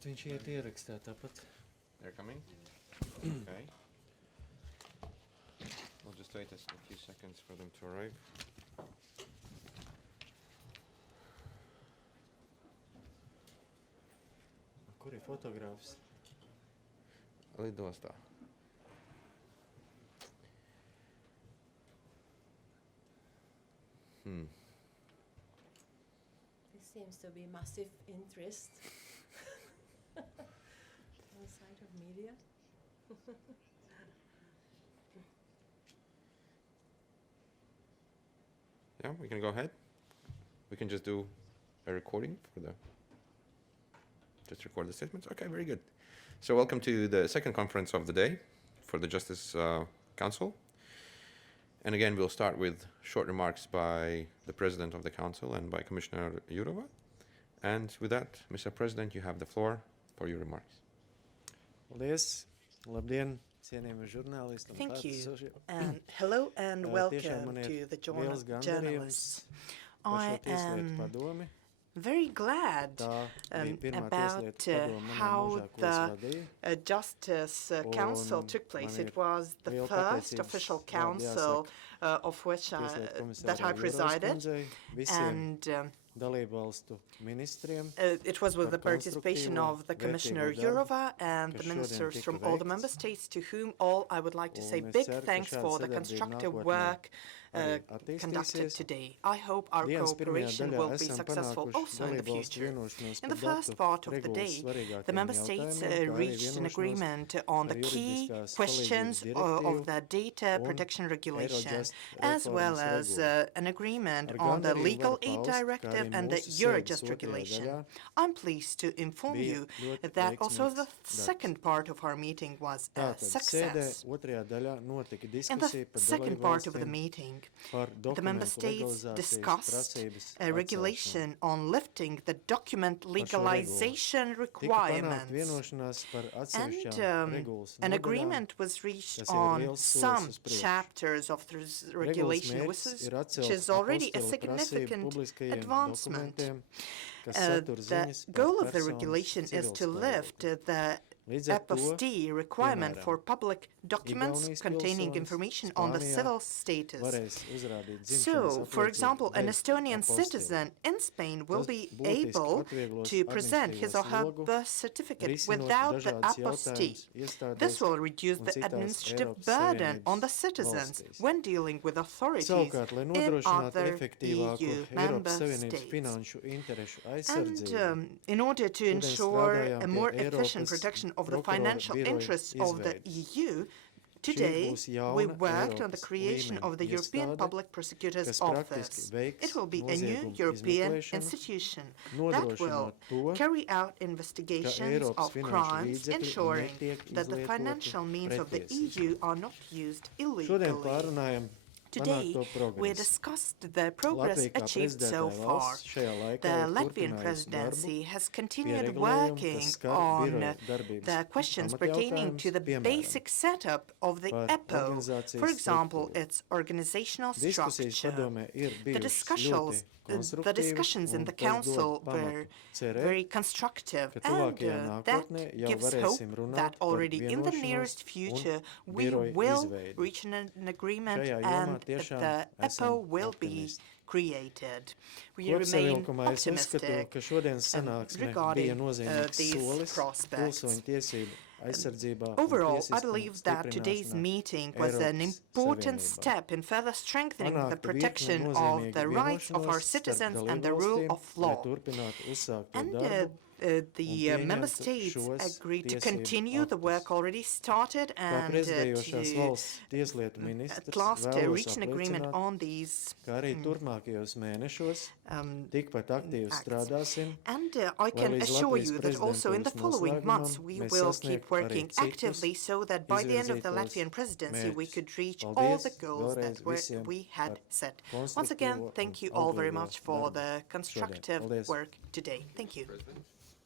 Bet viņš iet ierakstā tāpat. They're coming? Okay. We'll just wait a few seconds for them to arrive. Kur ir fotogrāfs? Lidostā. There seems to be massive interest on the side of media. Yeah, we can go ahead. We can just do a recording just record the statements. Okay, very good. So welcome to the second conference of the day for the Justice Council. And again, we'll start with short remarks by the President of the Council and by Commissioner Jourova. And with that, Mr. President, you have the floor for your remarks. Paldies. Labdien, cienījamie žurnālisti. Thank you. And hello and welcome to the journalists. I am very glad about how the Justice Council took place. It was the first official council of which that I presided, and it was with the participation of the Commissioner Jourova and the ministers from all the member states, to whom all I would like to say big thanks for the constructive work conducted today. I hope our cooperation will be successful also in the future. In the first part of the day, the member states reached an agreement on the key questions of the data protection regulation, as well as an agreement on the legal aid directive and the Eurojust regulation. I'm pleased to inform you that also the second part of our meeting was a success. In the second part of the meeting, the member states discussed a regulation on lifting the document legalization requirements, and an agreement was reached on some chapters of this regulation, which is already a significant advancement. The goal of the regulation is to lift the apostille requirement for public documents containing information on the civil status. So, for example, an Estonian citizen in Spain will be able to present his or her birth certificate without the apostille. This will reduce the administrative burden on the citizens when dealing with authorities in other EU member states. And in order to ensure a more efficient protection of the financial interests of the EU, today, we worked on the creation of the European Public Prosecutor's Office. It will be a new European institution that will carry out investigations of crimes, ensuring that the financial means of the EU are not used illegally. Today, we discussed the progress achieved so far. The Latvian presidency has continued working on the questions pertaining to the basic setup of the EPO, for example, its organizational structure. The discussions in the Council were very constructive, and that gives hope that already in the nearest future we will reach an agreement and that the EPO will be created. We remain optimistic regarding these prospects. Overall, I believe that today's meeting was an important step in further strengthening the protection of the rights of our citizens and the rule of law. And the member states agreed to continue the work already started and to at last reach an agreement on these acts. And I can assure you that also in the following months we will keep working actively so that by the end of the Latvian presidency we could reach all the goals that we had set. Once again, thank you all very much for the constructive work today. Thank you.